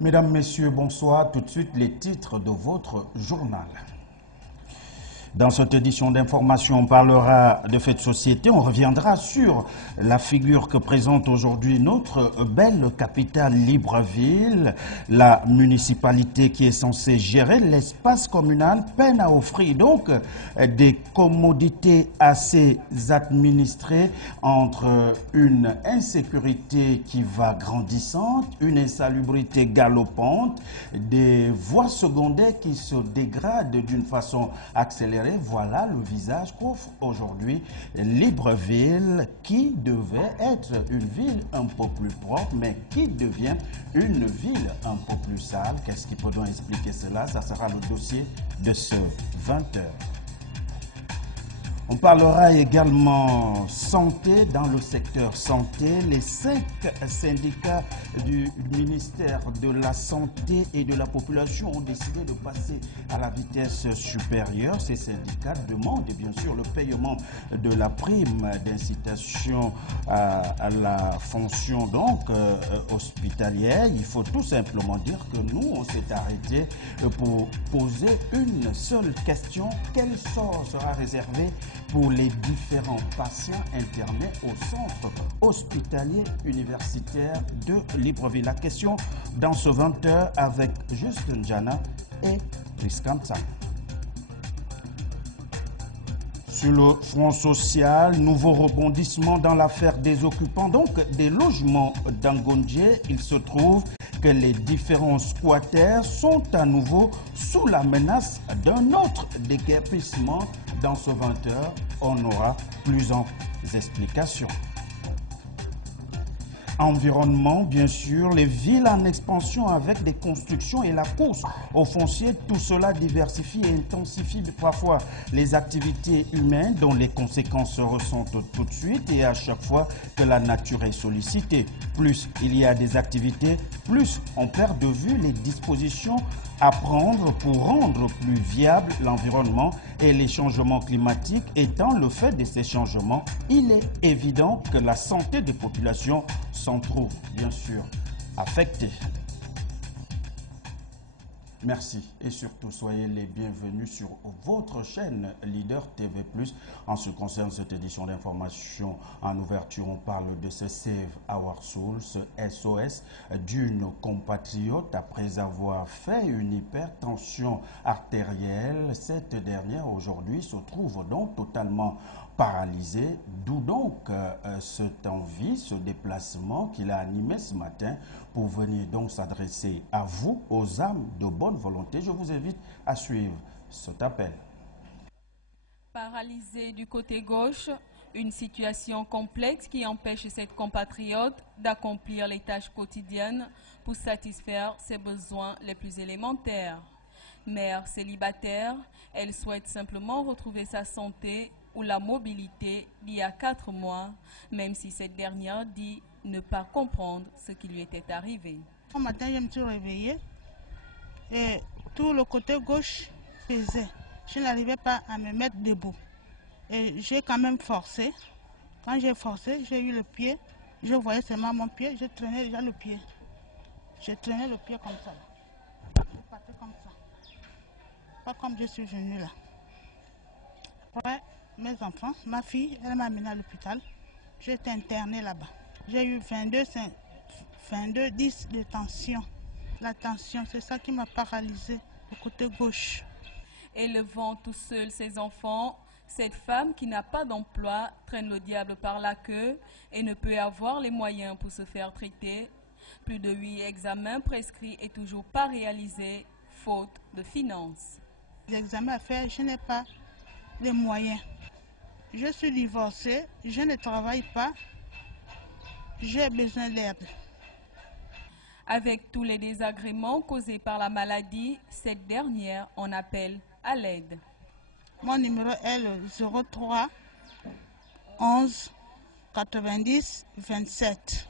Mesdames, Messieurs, bonsoir. Tout de suite, les titres de votre journal. Dans cette édition d'information, on parlera de faits de société. On reviendra sur la figure que présente aujourd'hui notre belle capitale Libreville. La municipalité qui est censée gérer l'espace communal peine à offrir donc des commodités assez administrées entre une insécurité qui va grandissante, une insalubrité galopante, des voies secondaires qui se dégradent d'une façon accélérée. Voilà le visage qu'offre aujourd'hui Libreville, qui devait être une ville un peu plus propre, mais qui devient une ville un peu plus sale. Qu'est-ce qui peut donc expliquer cela? Ça sera le dossier de ce 20h. On parlera également santé. Dans le secteur santé, les 5 syndicats du ministère de la Santé et de la Population ont décidé de passer à la vitesse supérieure. Ces syndicats demandent bien sûr le paiement de la prime d'incitation à la fonction donc hospitalière. Il faut tout simplement dire que nous, on s'est arrêté pour poser une seule question. Quel sort sera réservé pour les différents patients internés au centre hospitalier universitaire de Libreville? La question dans ce 20h avec Justin Jana et Chris Kamsa. Sur le front social, nouveau rebondissement dans l'affaire des occupants, donc des logements d'Angondje. Il se trouve que les différents squatters sont à nouveau sous la menace d'un autre déguerpissement. Dans ce 20h, on aura plusieurs explications. Environnement, bien sûr, les villes en expansion avec des constructions et la course aux fonciers, tout cela diversifie et intensifie parfois les activités humaines dont les conséquences se ressentent tout de suite et à chaque fois que la nature est sollicitée. Plus il y a des activités, plus on perd de vue les dispositions à prendre pour rendre plus viable l'environnement et les changements climatiques étant le fait de ces changements, il est évident que la santé des populations s'en trouve bien sûr affectée. Merci et surtout soyez les bienvenus sur votre chaîne Leader TV+. En ce qui concerne cette édition d'information en ouverture, on parle de ce Save Our Soul, ce SOS d'une compatriote après avoir fait une hypertension artérielle. Cette dernière aujourd'hui se trouve donc totalement paralysée, d'où donc cette envie, ce déplacement qu'il a animé ce matin pour venir donc s'adresser à vous, aux âmes de bonne volonté. Je vous invite à suivre cet appel. Paralysée du côté gauche, une situation complexe qui empêche cette compatriote d'accomplir les tâches quotidiennes pour satisfaire ses besoins les plus élémentaires. Mère célibataire, elle souhaite simplement retrouver sa santé ou la mobilité d'il y a 4 mois, même si cette dernière dit ne pas comprendre ce qui lui était arrivé. Un matin, je me suis réveillée et tout le côté gauche faisait. Je n'arrivais pas à me mettre debout. Et j'ai quand même forcé. Quand j'ai forcé, j'ai eu le pied. Je voyais seulement mon pied, je traînais déjà le pied. Je traînais le pied comme ça. Je partais comme ça. Pas comme je suis venue là. Après, mes enfants, ma fille, elle m'a amenée à l'hôpital. J'ai été internée là-bas. J'ai eu 22,10 de tension. La tension, c'est ça qui m'a paralysée au côté gauche. Élevant tout seul ses enfants, cette femme qui n'a pas d'emploi traîne le diable par la queue et ne peut avoir les moyens pour se faire traiter. Plus de 8 examens prescrits et toujours pas réalisés, faute de finances. Les examens à faire, je n'ai pas les moyens. Je suis divorcée, je ne travaille pas, j'ai besoin d'aide. Avec tous les désagréments causés par la maladie, cette dernière en appelle à l'aide. Mon numéro est le 03 11 90 27.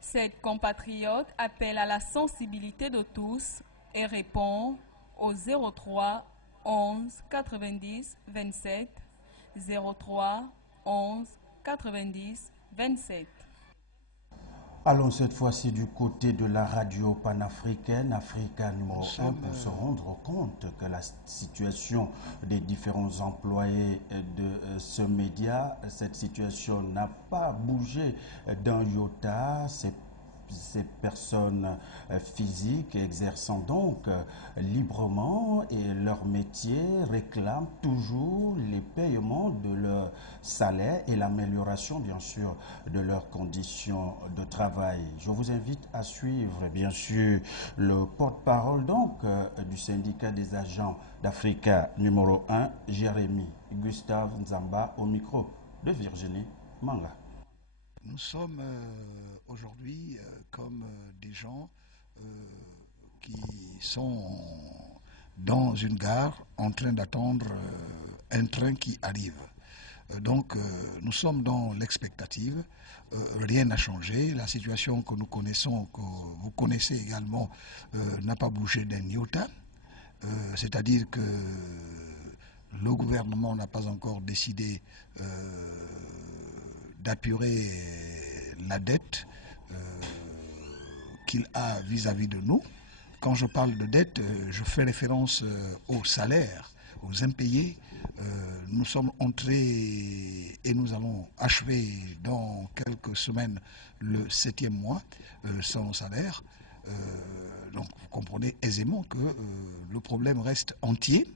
Cette compatriote appelle à la sensibilité de tous et répond au 03 11 90 27 03 11 90 27. Allons cette fois-ci du côté de la radio panafricaine, Africa numéro 1, pour se rendre compte que la situation des différents employés de ce média, cette situation n'a pas bougé d'un iota. Ces personnes physiques exerçant donc librement et leur métier réclament toujours les paiements de leur salaire et l'amélioration bien sûr de leurs conditions de travail. Je vous invite à suivre bien sûr le porte-parole donc du syndicat des agents d'Africa numéro 1, Jérémy Gustave Nzamba, au micro de Virginie Manga. Nous sommes aujourd'hui comme des gens qui sont dans une gare en train d'attendre un train qui arrive. Donc nous sommes dans l'expectative, rien n'a changé, la situation que nous connaissons, que vous connaissez également, n'a pas bougé d'un iota, c'est-à-dire que le gouvernement n'a pas encore décidé d'apurer la dette qu'il a vis-à-vis de nous. Quand je parle de dette, je fais référence aux salaires, aux impayés. Nous sommes entrés et nous allons achever dans quelques semaines le 7e mois sans salaire. Donc vous comprenez aisément que le problème reste entier.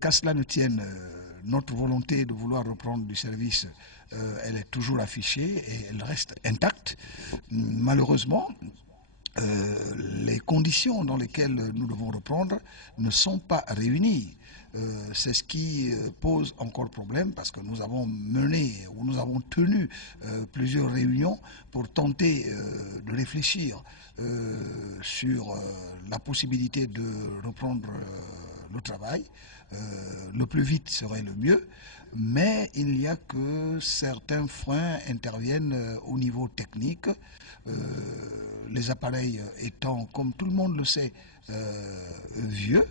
Qu'à cela ne tienne, notre volonté de vouloir reprendre du service, elle est toujours affichée et elle reste intacte. Malheureusement, les conditions dans lesquelles nous devons reprendre ne sont pas réunies. C'est ce qui pose encore problème parce que nous avons mené ou nous avons tenu plusieurs réunions pour tenter de réfléchir sur la possibilité de reprendre le travail. Le plus vite serait le mieux, mais il y a que certains freins interviennent au niveau technique. Les appareils étant, comme tout le monde le sait, vieux,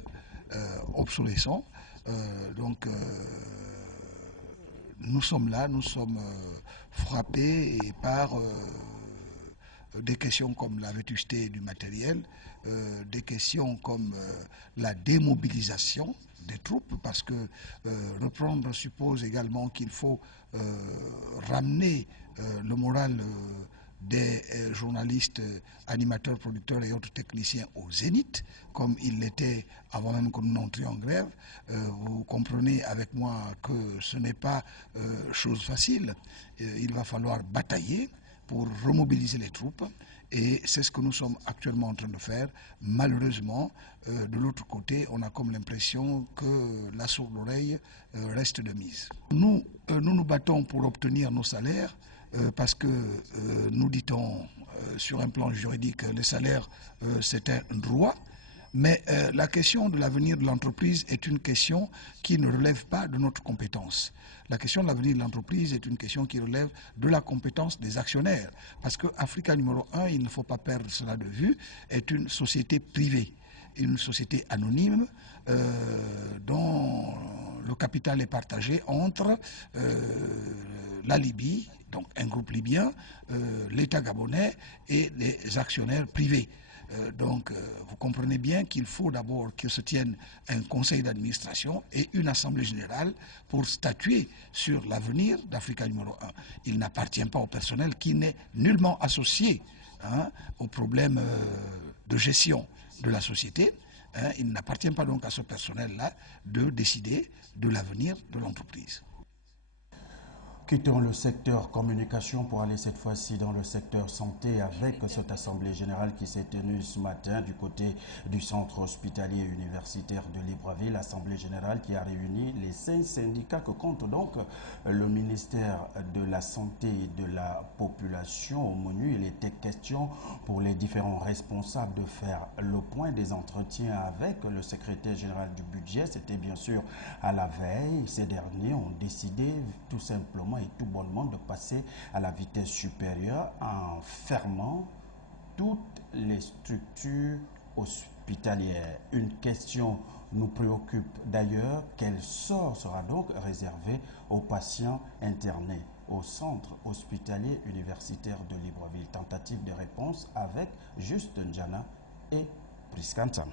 obsolescents. Donc nous sommes là, nous sommes frappés par des questions comme la vétusté du matériel, des questions comme la démobilisation des troupes, parce que reprendre suppose également qu'il faut ramener le moral des journalistes, animateurs, producteurs et autres techniciens au zénith, comme il l'était avant même que nous n'entrions en grève. Vous comprenez avec moi que ce n'est pas chose facile. Il va falloir batailler pour remobiliser les troupes. Et c'est ce que nous sommes actuellement en train de faire. Malheureusement, de l'autre côté, on a comme l'impression que la sourde oreille reste de mise. Nous nous battons pour obtenir nos salaires parce que nous dit-on sur un plan juridique, le salaire c'est un droit. Mais la question de l'avenir de l'entreprise est une question qui ne relève pas de notre compétence. La question de l'avenir de l'entreprise est une question qui relève de la compétence des actionnaires. Parce que Africa numéro 1, il ne faut pas perdre cela de vue, est une société privée, une société anonyme dont le capital est partagé entre la Libye, donc un groupe libyen, l'État gabonais et les actionnaires privés. Donc, vous comprenez bien qu'il faut d'abord que se tienne un conseil d'administration et une assemblée générale pour statuer sur l'avenir d'Africa numéro 1. Il n'appartient pas au personnel qui n'est nullement associé au problème de gestion de la société. Il n'appartient pas donc à ce personnel-là de décider de l'avenir de l'entreprise. Quittons le secteur communication pour aller cette fois-ci dans le secteur santé avec cette assemblée générale qui s'est tenue ce matin du côté du centre hospitalier universitaire de Libreville. Assemblée générale qui a réuni les 5 syndicats que compte donc le ministère de la Santé et de la Population. Au menu, il était question pour les différents responsables de faire le point des entretiens avec le secrétaire général du budget. C'était bien sûr à la veille. Ces derniers ont décidé tout simplement et tout bonnement de passer à la vitesse supérieure en fermant toutes les structures hospitalières. Une question nous préoccupe d'ailleurs, quel sort sera donc réservé aux patients internés au centre hospitalier universitaire de Libreville? Tentative de réponse avec Juste Njana et Priscantam.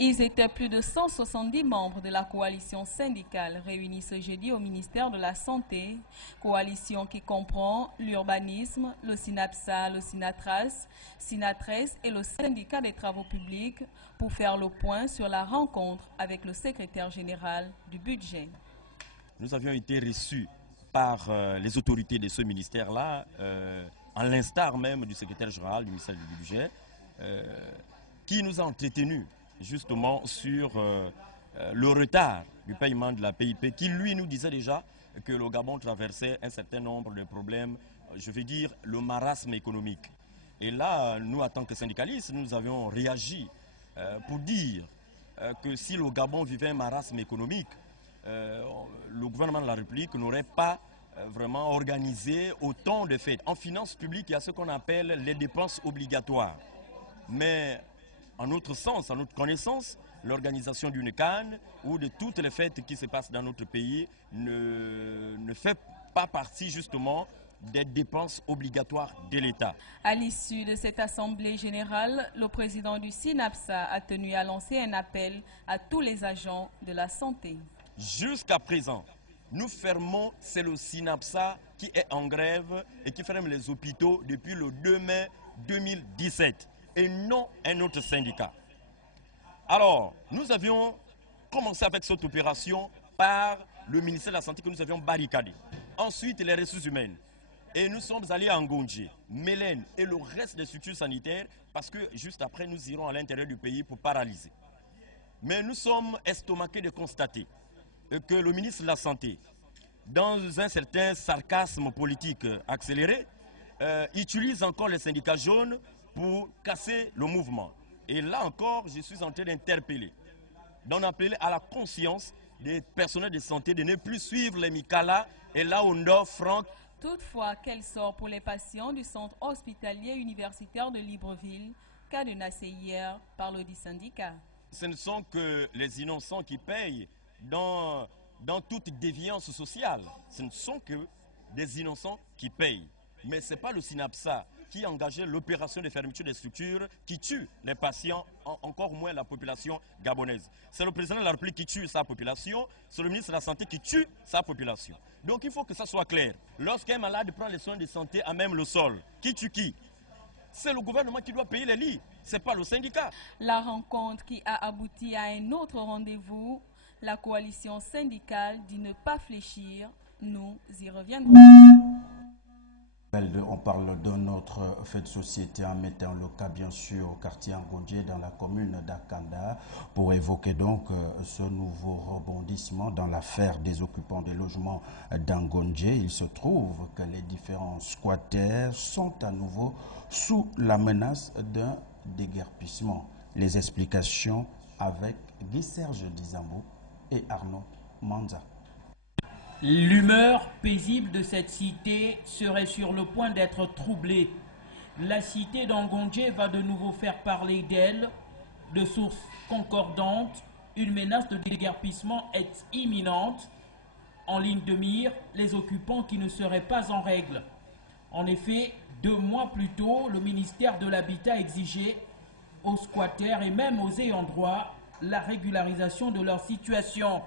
Ils étaient plus de 170 membres de la coalition syndicale réunis ce jeudi au ministère de la Santé, coalition qui comprend l'urbanisme, le SYNAPSA, le SYNATRAS, SYNATRES et le syndicat des travaux publics pour faire le point sur la rencontre avec le secrétaire général du budget. Nous avions été reçus par les autorités de ce ministère-là, à l'instar même du secrétaire général du ministère du budget, qui nous a entretenus justement sur le retard du paiement de la PIP, qui lui nous disait déjà que le Gabon traversait un certain nombre de problèmes, je veux dire le marasme économique. Et là, nous, en tant que syndicalistes, nous avions réagi pour dire que si le Gabon vivait un marasme économique, le gouvernement de la République n'aurait pas vraiment organisé autant de fêtes. En finances publiques, il y a ce qu'on appelle les dépenses obligatoires. Mais en notre sens, en notre connaissance, l'organisation d'une CAN ou de toutes les fêtes qui se passent dans notre pays ne fait pas partie justement des dépenses obligatoires de l'État. À l'issue de cette assemblée générale, le président du SYNAPSA a tenu à lancer un appel à tous les agents de la santé. Jusqu'à présent, nous fermons, c'est le SYNAPSA qui est en grève et qui ferme les hôpitaux depuis le 2 mai 2017. Et non un autre syndicat. Alors, nous avions commencé avec cette opération par le ministère de la Santé que nous avions barricadé. Ensuite, les ressources humaines. Et nous sommes allés à Ngondje, Mélène et le reste des structures sanitaires parce que juste après, nous irons à l'intérieur du pays pour paralyser. Mais nous sommes estomaqués de constater que le ministre de la Santé, dans un certain sarcasme politique accéléré, utilise encore les syndicats jaunes pour casser le mouvement. Et là encore, je suis en train d'interpeller, d'en appeler à la conscience des personnels de santé de ne plus suivre les Mikala et Laondo, Franck. Toutefois, quel sort pour les patients du centre hospitalier universitaire de Libreville, cadenassé hier par le dit syndicat? Ce ne sont que les innocents qui payent dans toute déviance sociale. Ce ne sont que des innocents qui payent. Mais ce n'est pas le SYNAPSA qui a engagé l'opération de fermeture des structures qui tue les patients, encore moins la population gabonaise. C'est le président de la République qui tue sa population, c'est le ministre de la Santé qui tue sa population. Donc il faut que ça soit clair. Lorsqu'un malade prend les soins de santé à même le sol, qui tue qui? C'est le gouvernement qui doit payer les lits, ce n'est pas le syndicat. La rencontre qui a abouti à un autre rendez-vous, la coalition syndicale dit ne pas fléchir, nous y reviendrons. On parle de notre fait de société en mettant le cas bien sûr au quartier Ngondje dans la commune d'Akanda pour évoquer donc ce nouveau rebondissement dans l'affaire des occupants des logements d'Ngondje. Il se trouve que les différents squatters sont à nouveau sous la menace d'un déguerpissement. Les explications avec Guy-Serge Dizambou et Arnaud Manza. L'humeur paisible de cette cité serait sur le point d'être troublée. La cité d'Ngondje va de nouveau faire parler d'elle. De sources concordantes, une menace de déguerpissement est imminente. En ligne de mire, les occupants qui ne seraient pas en règle. En effet, 2 mois plus tôt, le ministère de l'Habitat exigeait aux squatters et même aux ayants droit la régularisation de leur situation.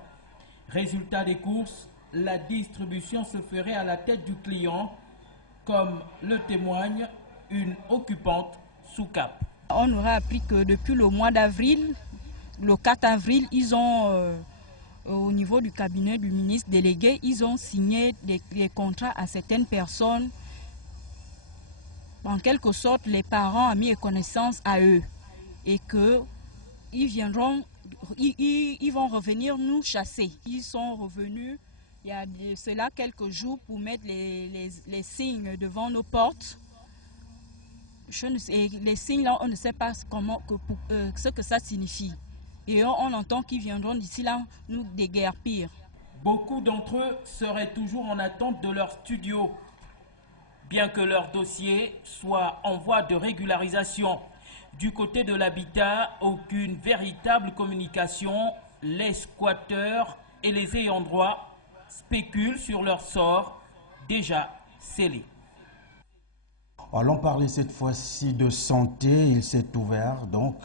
Résultat des courses, la distribution se ferait à la tête du client, comme le témoigne une occupante sous cap. On aura appris que depuis le mois d'avril, le 4 avril, ils ont, au niveau du cabinet du ministre délégué, ils ont signé des contrats à certaines personnes. En quelque sorte, les parents ont mis connaissance à eux et qu'ils vont revenir nous chasser. Ils sont revenus. Il y a de cela quelques jours pour mettre les signes devant nos portes. Les signes là, on ne sait pas ce que ça signifie. Et on entend qu'ils viendront d'ici là nous déguerpir. Beaucoup d'entre eux seraient toujours en attente de leur studio, bien que leur dossier soit en voie de régularisation. Du côté de l'habitat, aucune véritable communication. Les squatteurs et les ayants droit spéculent sur leur sort déjà scellé. Allons parler cette fois-ci de santé. Il s'est ouvert donc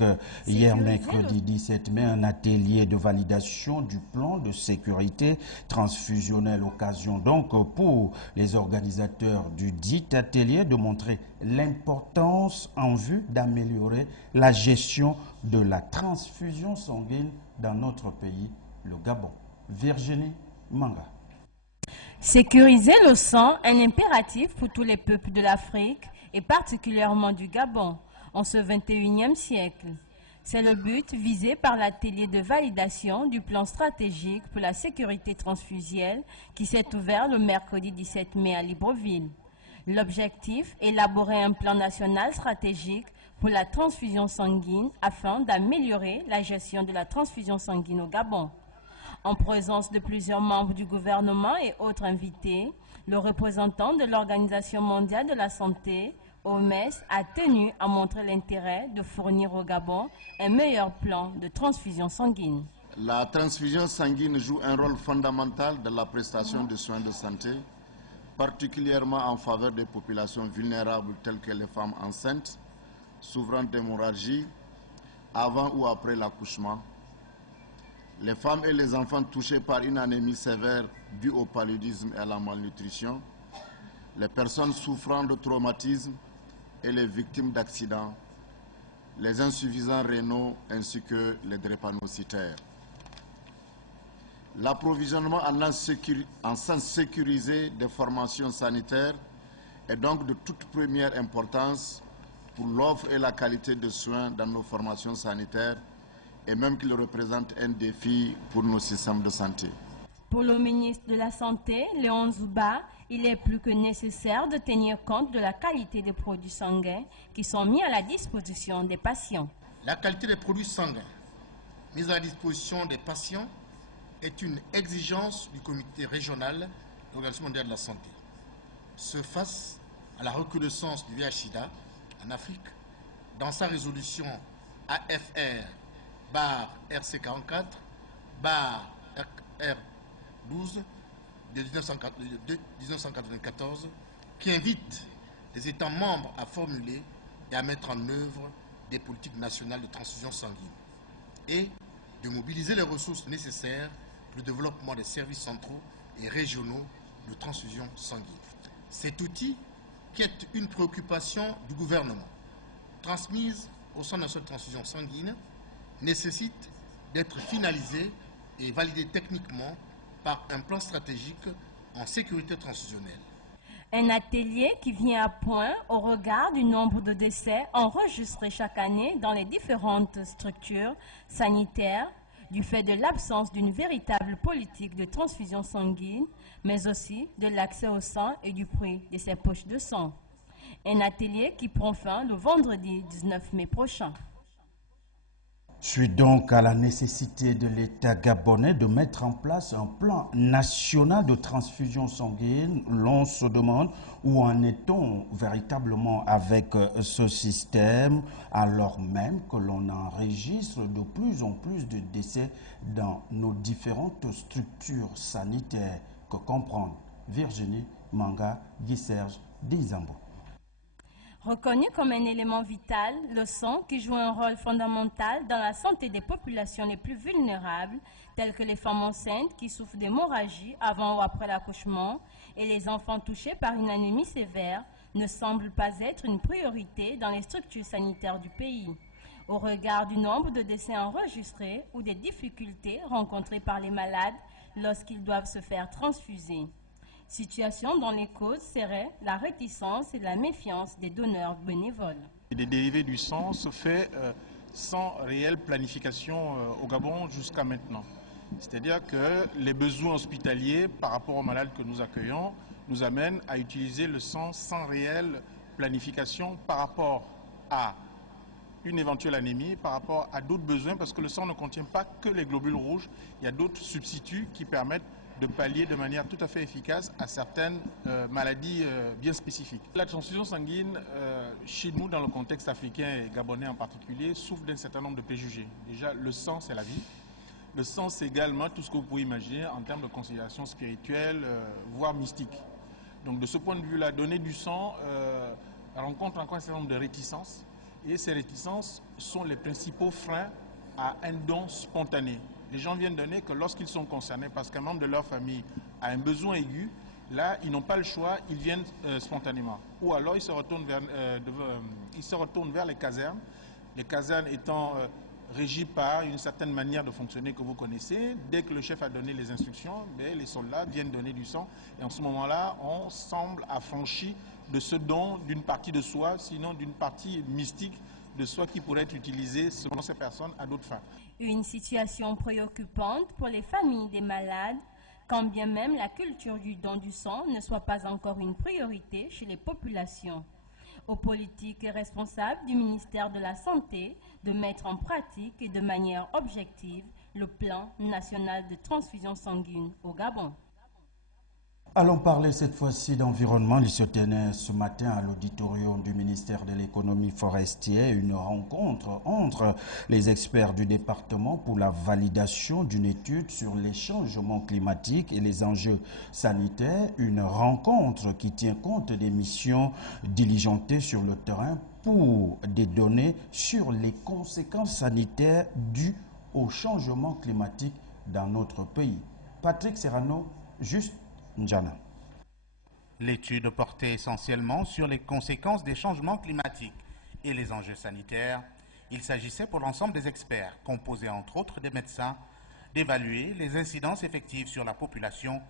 hier mercredi 17 mai un atelier de validation du plan de sécurité transfusionnelle. Occasion donc pour les organisateurs du dit atelier de montrer l'importance en vue d'améliorer la gestion de la transfusion sanguine dans notre pays, le Gabon. Virginie Manga. Sécuriser le sang est un impératif pour tous les peuples de l'Afrique et particulièrement du Gabon en ce 21e siècle. C'est le but visé par l'atelier de validation du plan stratégique pour la sécurité transfusionnelle qui s'est ouvert le mercredi 17 mai à Libreville. L'objectif, élaborer un plan national stratégique pour la transfusion sanguine afin d'améliorer la gestion de la transfusion sanguine au Gabon. En présence de plusieurs membres du gouvernement et autres invités, le représentant de l'Organisation mondiale de la santé, OMS, a tenu à montrer l'intérêt de fournir au Gabon un meilleur plan de transfusion sanguine. La transfusion sanguine joue un rôle fondamental dans la prestation de soins de santé, particulièrement en faveur des populations vulnérables telles que les femmes enceintes, souffrant d'hémorragie, avant ou après l'accouchement, les femmes et les enfants touchés par une anémie sévère due au paludisme et à la malnutrition, les personnes souffrant de traumatisme et les victimes d'accidents, les insuffisants rénaux ainsi que les drépanocytaires. L'approvisionnement en sang sécurisé des formations sanitaires est donc de toute première importance pour l'offre et la qualité de soins dans nos formations sanitaires, et même qu'il représente un défi pour nos systèmes de santé. Pour le ministre de la Santé, Léon Zouba, il est plus que nécessaire de tenir compte de la qualité des produits sanguins qui sont mis à la disposition des patients. La qualité des produits sanguins mis à la disposition des patients est une exigence du comité régional de l'Organisation mondiale de la santé. Ce face à la recrudescence du VIH/SIDA en Afrique, dans sa résolution AFR/RC44/R12 de 1994, qui invite les États membres à formuler et à mettre en œuvre des politiques nationales de transfusion sanguine et de mobiliser les ressources nécessaires pour le développement des services centraux et régionaux de transfusion sanguine. Cet outil, qui est une préoccupation du gouvernement, transmise au sein de cette transfusion sanguine, nécessite d'être finalisé et validé techniquement par un plan stratégique en sécurité transfusionnelle. Un atelier qui vient à point au regard du nombre de décès enregistrés chaque année dans les différentes structures sanitaires du fait de l'absence d'une véritable politique de transfusion sanguine, mais aussi de l'accès au sang et du prix de ces poches de sang. Un atelier qui prend fin le vendredi 19 mai prochain. Suite donc à la nécessité de l'État gabonais de mettre en place un plan national de transfusion sanguine, l'on se demande où en est-on véritablement avec ce système, alors même que l'on enregistre de plus en plus de décès dans nos différentes structures sanitaires. Que comprendre Virginie Manga, Guy Serge Dizambo. Reconnu comme un élément vital, le sang qui joue un rôle fondamental dans la santé des populations les plus vulnérables, telles que les femmes enceintes qui souffrent d'hémorragie avant ou après l'accouchement et les enfants touchés par une anémie sévère, ne semble pas être une priorité dans les structures sanitaires du pays, au regard du nombre de décès enregistrés ou des difficultés rencontrées par les malades lorsqu'ils doivent se faire transfuser. Situation dont les causes seraient la réticence et la méfiance des donneurs bénévoles. Des dérivés du sang se fait sans réelle planification au Gabon jusqu'à maintenant. C'est-à-dire que les besoins hospitaliers par rapport aux malades que nous accueillons nous amènent à utiliser le sang sans réelle planification par rapport à une éventuelle anémie, par rapport à d'autres besoins, parce que le sang ne contient pas que les globules rouges, il y a d'autres substituts qui permettent de pallier de manière tout à fait efficace à certaines maladies bien spécifiques. La transfusion sanguine, chez nous, dans le contexte africain et gabonais en particulier, souffre d'un certain nombre de préjugés. Déjà, le sang, c'est la vie. Le sang, c'est également tout ce que vous pouvez imaginer en termes de considération spirituelle, voire mystique. Donc, de ce point de vue-là, donner du sang rencontre encore un certain nombre de réticences. Et ces réticences sont les principaux freins à un don spontané. Les gens viennent donner que lorsqu'ils sont concernés parce qu'un membre de leur famille a un besoin aigu, là, ils n'ont pas le choix, ils viennent spontanément. Ou alors, ils se retournent vers les casernes. Les casernes étant régies par une certaine manière de fonctionner que vous connaissez. Dès que le chef a donné les instructions, les soldats viennent donner du sang. Et en ce moment-là, on semble affranchi de ce don d'une partie de soi, sinon d'une partie mystique de soi qui pourrait être utilisée selon ces personnes à d'autres fins. Une situation préoccupante pour les familles des malades, quand bien même la culture du don du sang ne soit pas encore une priorité chez les populations. Aux politiques et responsables du ministère de la Santé de mettre en pratique et de manière objective le plan national de transfusion sanguine au Gabon. Allons parler cette fois-ci d'environnement. Il se tenait ce matin à l'auditorium du ministère de l'économie forestière une rencontre entre les experts du département pour la validation d'une étude sur les changements climatiques et les enjeux sanitaires. Une rencontre qui tient compte des missions diligentées sur le terrain pour des données sur les conséquences sanitaires dues au changement climatique dans notre pays. Patrick Serrano, juste Njana. L'étude portait essentiellement sur les conséquences des changements climatiques et les enjeux sanitaires. Il s'agissait pour l'ensemble des experts, composés entre autres des médecins, d'évaluer les incidences effectives sur la population,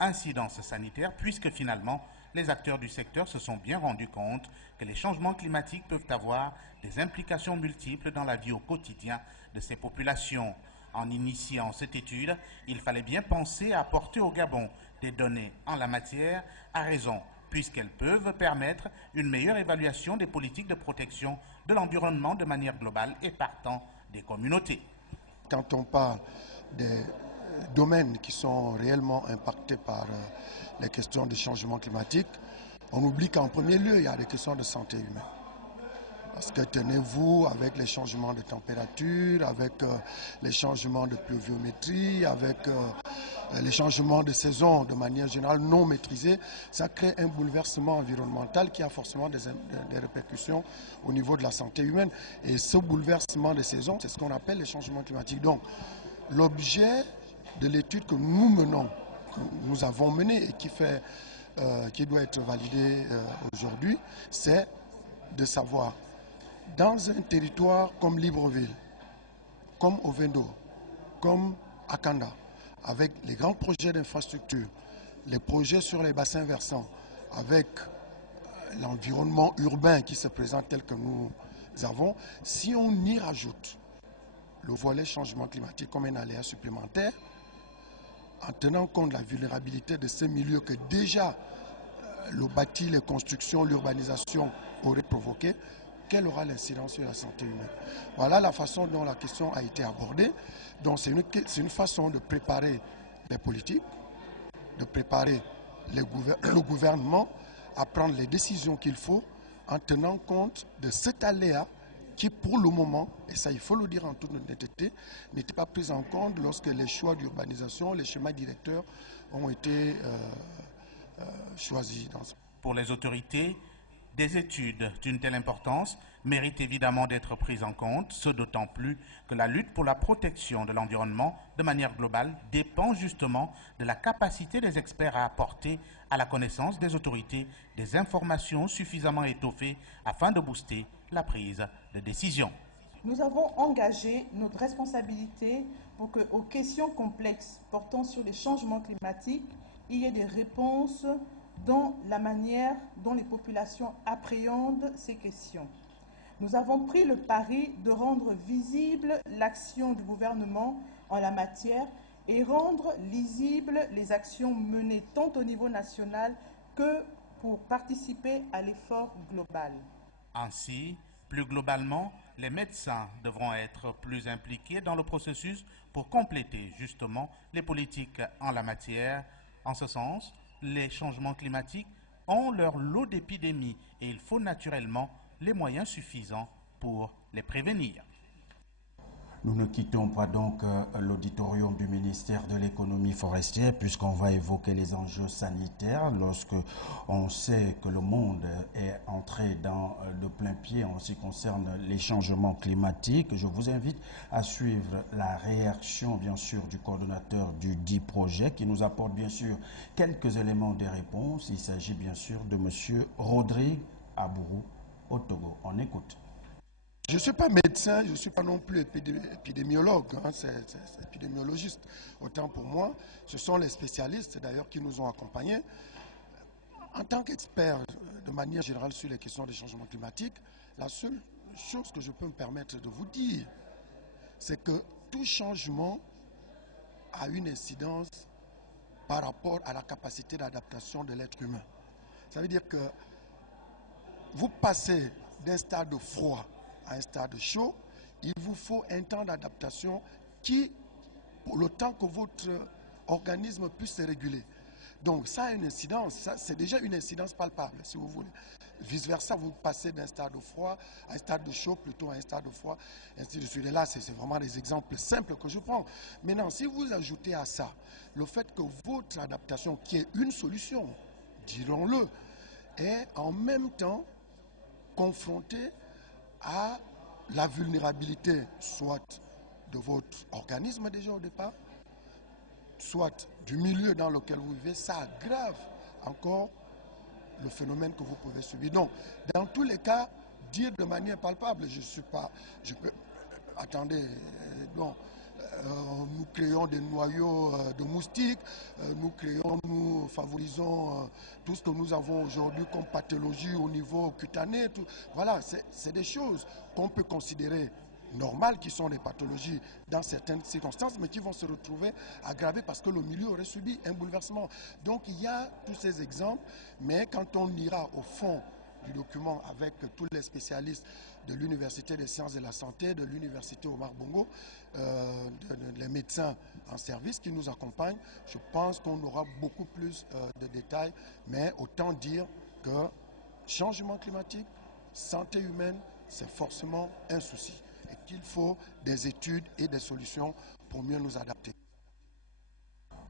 incidences sanitaires, puisque finalement les acteurs du secteur se sont bien rendus compte que les changements climatiques peuvent avoir des implications multiples dans la vie au quotidien de ces populations. En initiant cette étude, il fallait bien penser à apporter au Gabon des données en la matière, à raison, puisqu'elles peuvent permettre une meilleure évaluation des politiques de protection de l'environnement de manière globale et partant des communautés. Quand on parle des domaines qui sont réellement impactés par les questions de changement climatique, on oublie qu'en premier lieu, il y a des questions de santé humaine. Parce que tenez-vous, avec les changements de température, avec les changements de pluviométrie, avec les changements de saison de manière générale non maîtrisés, ça crée un bouleversement environnemental qui a forcément des répercussions au niveau de la santé humaine. Et ce bouleversement de saison, c'est ce qu'on appelle les changements climatiques. Donc, l'objet de l'étude que nous menons, que nous avons menée et qui doit être validée aujourd'hui, c'est de savoir, dans un territoire comme Libreville, comme Ovendo, comme Akanda, avec les grands projets d'infrastructure, les projets sur les bassins versants, avec l'environnement urbain qui se présente tel que nous avons, si on y rajoute le volet changement climatique comme un aléa supplémentaire, en tenant compte de la vulnérabilité de ces milieux que déjà le bâti, les constructions, l'urbanisation auraient provoqué, quelle aura l'incidence sur la santé humaine? Voilà la façon dont la question a été abordée. Donc c'est une façon de préparer les politiques, de préparer le gouvernement à prendre les décisions qu'il faut en tenant compte de cet aléa qui pour le moment, et ça il faut le dire en toute honnêteté, n'était pas pris en compte lorsque les choix d'urbanisation, les schémas directeurs ont été choisis. Pour les autorités, des études d'une telle importance méritent évidemment d'être prises en compte, ce d'autant plus que la lutte pour la protection de l'environnement de manière globale dépend justement de la capacité des experts à apporter à la connaissance des autorités des informations suffisamment étoffées afin de booster la prise de décision. Nous avons engagé notre responsabilité pour que, aux questions complexes portant sur les changements climatiques, il y ait des réponses dans la manière dont les populations appréhendent ces questions. Nous avons pris le pari de rendre visible l'action du gouvernement en la matière et rendre lisibles les actions menées tant au niveau national que pour participer à l'effort global. Ainsi, Plus globalement, les médecins devront être plus impliqués dans le processus pour compléter justement les politiques en la matière. En ce sens, les changements climatiques ont leur lot d'épidémies et il faut naturellement les moyens suffisants pour les prévenir. Nous ne quittons pas donc l'auditorium du ministère de l'économie forestière puisqu'on va évoquer les enjeux sanitaires lorsque on sait que le monde est entré dans de plein pied en ce qui concerne les changements climatiques. Je vous invite à suivre la réaction bien sûr du coordonnateur du dit projet qui nous apporte bien sûr quelques éléments de réponse. Il s'agit bien sûr de M. Rodrigue Abourou au Togo. On écoute. Je ne suis pas médecin, je ne suis pas non plus épidémiologue, c'est épidémiologiste. Autant pour moi, ce sont les spécialistes d'ailleurs qui nous ont accompagnés. En tant qu'expert de manière générale sur les questions des changements climatiques, la seule chose que je peux me permettre de vous dire, c'est que tout changement a une incidence par rapport à la capacité d'adaptation de l'être humain. Ça veut dire que vous passez d'un stade de froid à un stade chaud, il vous faut un temps d'adaptation qui, pour le temps que votre organisme puisse se réguler. Donc ça a une incidence, c'est déjà une incidence palpable, si vous voulez. Vice-versa, vous passez d'un stade de froid à un stade de chaud, plutôt à un stade de froid, ainsi de suite. Et là, c'est vraiment des exemples simples que je prends. Maintenant, si vous ajoutez à ça le fait que votre adaptation, qui est une solution, dirons-le, est en même temps confrontée à la vulnérabilité, soit de votre organisme déjà au départ, soit du milieu dans lequel vous vivez, ça aggrave encore le phénomène que vous pouvez subir. Donc, dans tous les cas, dire de manière palpable, attendez, nous créons des noyaux de moustiques, nous favorisons tout ce que nous avons aujourd'hui comme pathologie au niveau cutané. Voilà, c'est des choses qu'on peut considérer normales, qui sont des pathologies dans certaines circonstances, mais qui vont se retrouver aggravées parce que le milieu aurait subi un bouleversement. Donc il y a tous ces exemples, mais quand on ira au fond du document avec tous les spécialistes de l'Université des sciences de la santé, de l'Université Omar Bongo, les médecins en service qui nous accompagnent, je pense qu'on aura beaucoup plus de détails, mais autant dire que changement climatique, santé humaine, c'est forcément un souci et qu'il faut des études et des solutions pour mieux nous adapter.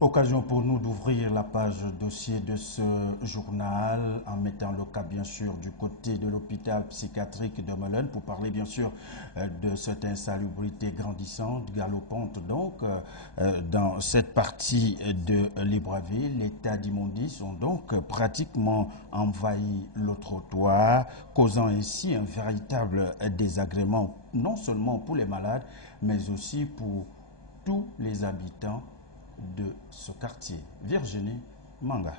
Occasion pour nous d'ouvrir la page dossier de ce journal en mettant le cas bien sûr du côté de l'hôpital psychiatrique de Melen pour parler bien sûr de cette insalubrité grandissante, galopante donc dans cette partie de Libreville. L'état d'immondice ont donc pratiquement envahi le trottoir, causant ainsi un véritable désagrément non seulement pour les malades mais aussi pour tous les habitants de ce quartier. Virginie Manga.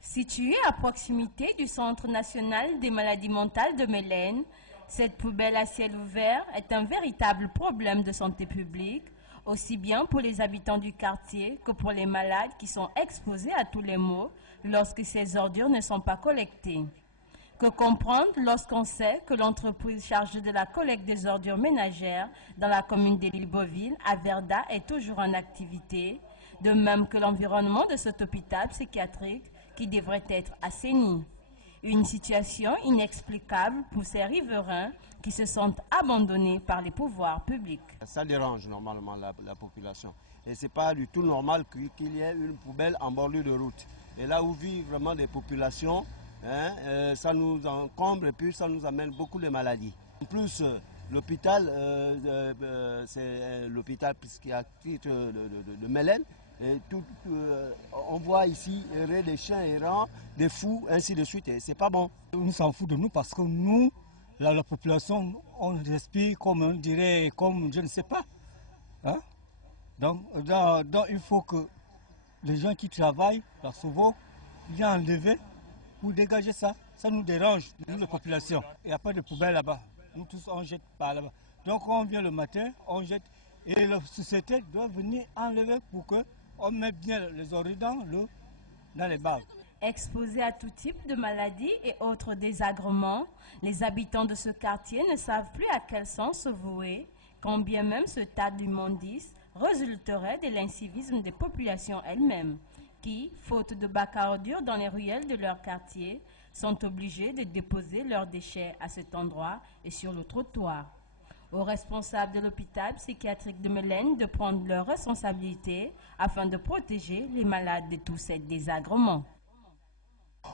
Située à proximité du Centre national des maladies mentales de Mélène, cette poubelle à ciel ouvert est un véritable problème de santé publique, aussi bien pour les habitants du quartier que pour les malades qui sont exposés à tous les maux lorsque ces ordures ne sont pas collectées. Que comprendre lorsqu'on sait que l'entreprise chargée de la collecte des ordures ménagères dans la commune de Libreville, à Verda, est toujours en activité, de même que l'environnement de cet hôpital psychiatrique qui devrait être assaini. Une situation inexplicable pour ces riverains qui se sentent abandonnés par les pouvoirs publics. Ça dérange normalement la population. Et ce n'est pas du tout normal qu'il y ait une poubelle en bordure de route. Et là où vivent vraiment des populations, ça nous encombre et puis ça nous amène beaucoup de maladies. En plus, l'hôpital, c'est l'hôpital psychiatrique de Mélène. Et on voit ici errer des chiens errants, des fous, ainsi de suite. Et c'est pas bon. On s'en fout de nous parce que nous, la population, on respire comme on dirait, comme je ne sais pas. Hein? Donc, il faut que les gens qui travaillent, la SOVO, viennent enlever pour dégager ça. Ça nous dérange, nous, la population. Il n'y a pas de poubelle là-bas. Nous tous, on jette par là-bas. Donc, on vient le matin, on jette. Et la société doit venir enlever pour qu'on mette bien les ordures dans les baves. Exposés à tout type de maladies et autres désagréments, les habitants de ce quartier ne savent plus à quel sens se vouer, quand bien même ce tas d'immondices résulterait de l'incivisme des populations elles-mêmes, qui, faute de bacs à ordures dans les ruelles de leur quartier, sont obligés de déposer leurs déchets à cet endroit et sur le trottoir. Aux responsables de l'hôpital psychiatrique de Melaine de prendre leurs responsabilités afin de protéger les malades de tous ces désagréments.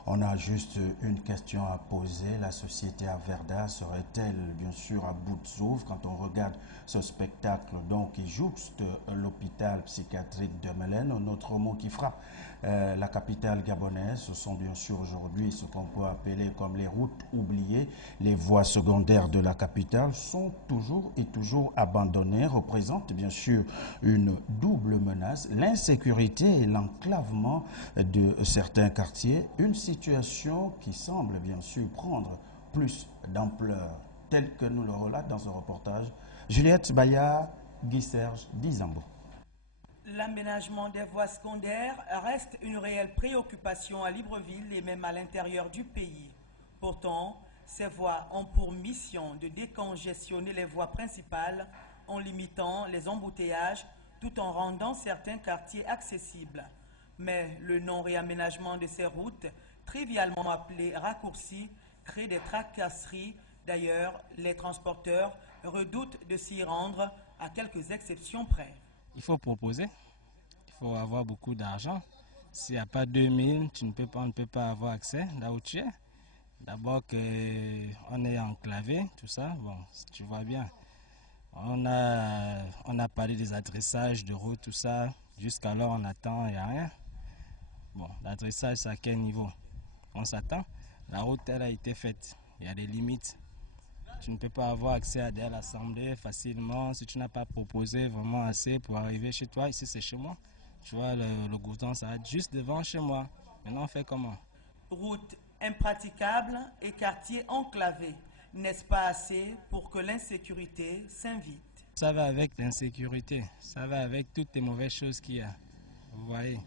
On a juste une question à poser. La société à Verda serait-elle bien sûr à bout de souffle quand on regarde ce spectacle donc, qui jouxte l'hôpital psychiatrique de Melaine? Un autre mot qui frappe la capitale gabonaise, ce sont bien sûr aujourd'hui ce qu'on peut appeler comme les routes oubliées. Les voies secondaires de la capitale sont toujours et toujours abandonnées, représentent bien sûr une double menace, l'insécurité et l'enclavement de certains quartiers, une situation qui semble bien sûr prendre plus d'ampleur, tel que nous le relate dans ce reportage Juliette Bayard, Guy Serge Dizambo. L'aménagement des voies secondaires reste une réelle préoccupation à Libreville et même à l'intérieur du pays. Pourtant, ces voies ont pour mission de décongestionner les voies principales en limitant les embouteillages tout en rendant certains quartiers accessibles. Mais le non-réaménagement de ces routes, trivialement appelées raccourcis, crée des tracasseries. D'ailleurs, les transporteurs redoutent de s'y rendre à quelques exceptions près. Il faut proposer, il faut avoir beaucoup d'argent. S'il n'y a pas 2000, on ne peut pas avoir accès là où tu es. D'abord qu'on est enclavé, tout ça, bon, tu vois bien. On a parlé des adressages de route, tout ça. Jusqu'alors, on attend, il n'y a rien. Bon, l'adressage, c'est à quel niveau? On s'attend. La route, elle a été faite. Il y a des limites. Tu ne peux pas avoir accès à l'Assemblée facilement si tu n'as pas proposé vraiment assez pour arriver chez toi. Ici, c'est chez moi. Tu vois, le goudron s'arrête juste devant chez moi. Maintenant, on fait comment? Route impraticable et quartier enclavé. N'est-ce pas assez pour que l'insécurité s'invite? Ça va avec l'insécurité. Ça va avec toutes les mauvaises choses qu'il y a. Vous voyez?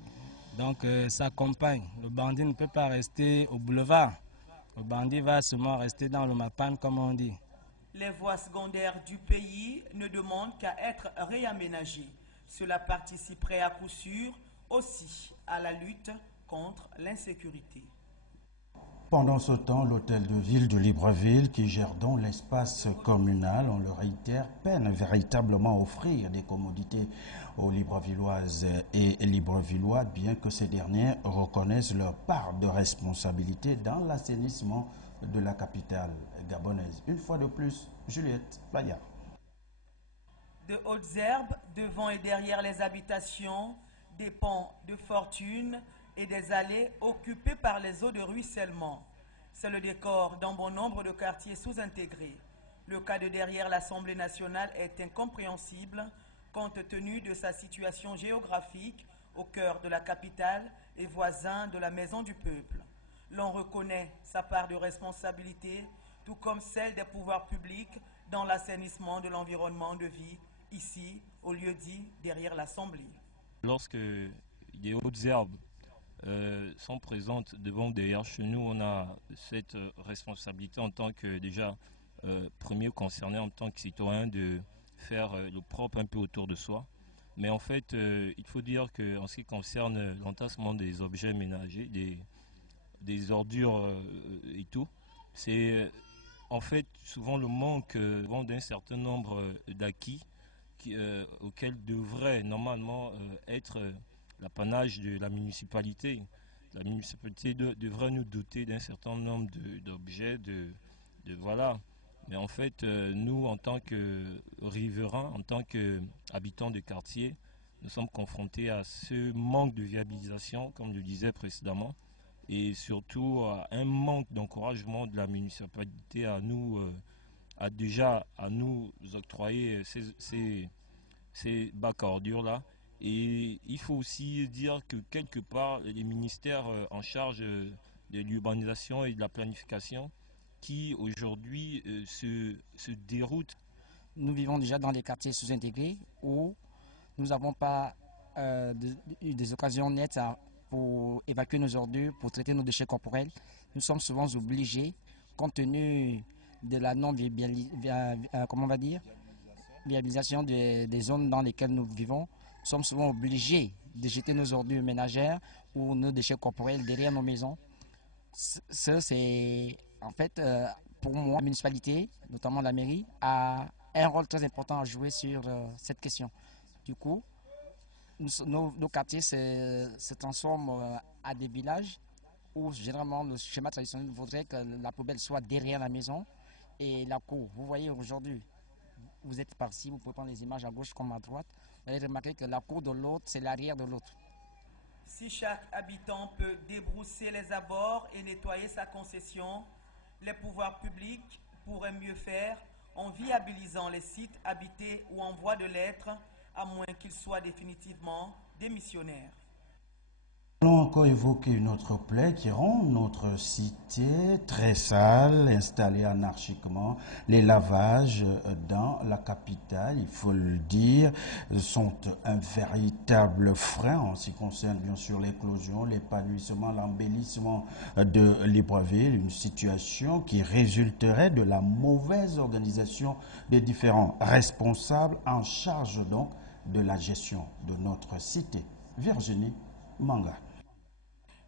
Donc, ça accompagne. Le bandit ne peut pas rester au boulevard. Le bandit va seulement rester dans le mapan, comme on dit. Les voies secondaires du pays ne demandent qu'à être réaménagées. Cela participerait à coup sûr aussi à la lutte contre l'insécurité. Pendant ce temps, l'hôtel de ville de Libreville, qui gère donc l'espace communal, on le réitère, peine véritablement à offrir des commodités aux Librevilloises et Librevillois, bien que ces derniers reconnaissent leur part de responsabilité dans l'assainissement de la capitale gabonaise. Une fois de plus, Juliette Bayard. De hautes herbes devant et derrière les habitations, des ponts de fortune et des allées occupées par les eaux de ruissellement. C'est le décor dans bon nombre de quartiers sous-intégrés. Le cas de derrière l'Assemblée nationale est incompréhensible compte tenu de sa situation géographique au cœur de la capitale et voisin de la Maison du Peuple. L'on reconnaît sa part de responsabilité, tout comme celle des pouvoirs publics dans l'assainissement de l'environnement de vie, ici, au lieu dit derrière l'Assemblée. Lorsque des hautes herbes sont présentes devant derrière chez nous, on a cette responsabilité en tant que déjà premier concerné en tant que citoyen de faire le propre un peu autour de soi. Mais en fait, il faut dire qu'en ce qui concerne l'entassement des objets ménagers, des ordures et tout, c'est en fait souvent le manque d'un certain nombre d'acquis auxquels devrait normalement être l'apanage de la municipalité. La municipalité devrait nous doter d'un certain nombre d'objets, voilà. Mais en fait, nous, en tant que riverains, en tant qu'habitants de quartier, nous sommes confrontés à ce manque de viabilisation, comme je le disais précédemment, et surtout à un manque d'encouragement de la municipalité à nous, à nous octroyer ces bacs à ordures-là. Et il faut aussi dire que quelque part, les ministères en charge de l'urbanisation et de la planification qui aujourd'hui se déroutent. Nous vivons déjà dans des quartiers sous-intégrés où nous n'avons pas des occasions nettes pour évacuer nos ordures, pour traiter nos déchets corporels, nous sommes souvent obligés, compte tenu de la non-viabilisation des zones dans lesquelles nous vivons, nous sommes souvent obligés de jeter nos ordures ménagères ou nos déchets corporels derrière nos maisons. Ça, c'est en fait, pour moi, la municipalité, notamment la mairie, a un rôle très important à jouer sur cette question. Du coup, nos quartiers se transforment à des villages où généralement le schéma traditionnel voudrait que la poubelle soit derrière la maison et la cour. Vous voyez aujourd'hui, vous êtes par-ci, vous pouvez prendre les images à gauche comme à droite, vous allez remarquer que la cour de l'autre, c'est l'arrière de l'autre. Si chaque habitant peut débrousser les abords et nettoyer sa concession, les pouvoirs publics pourraient mieux faire en viabilisant les sites habités ou en voie de l'être, à moins qu'ils soient définitivement démissionnaires. Nous allons encore évoquer une autre plaie qui rend notre cité très sale, installée anarchiquement. Les lavages dans la capitale, il faut le dire, sont un véritable frein en ce qui concerne bien sûr l'éclosion, l'épanouissement, l'embellissement de Libreville, une situation qui résulterait de la mauvaise organisation des différents responsables en charge donc de la gestion de notre cité. Virginie Manga.